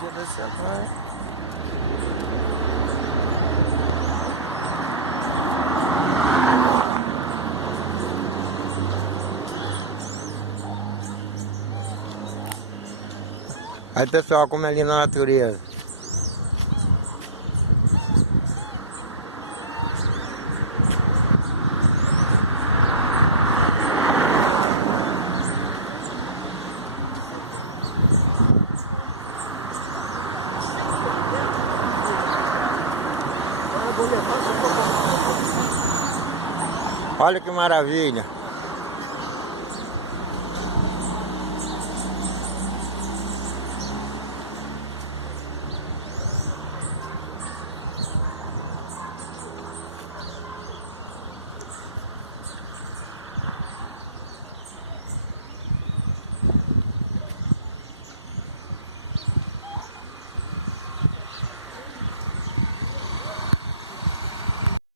dia desse vai. Aí pessoal, como é ali na natureza. Olha que maravilha.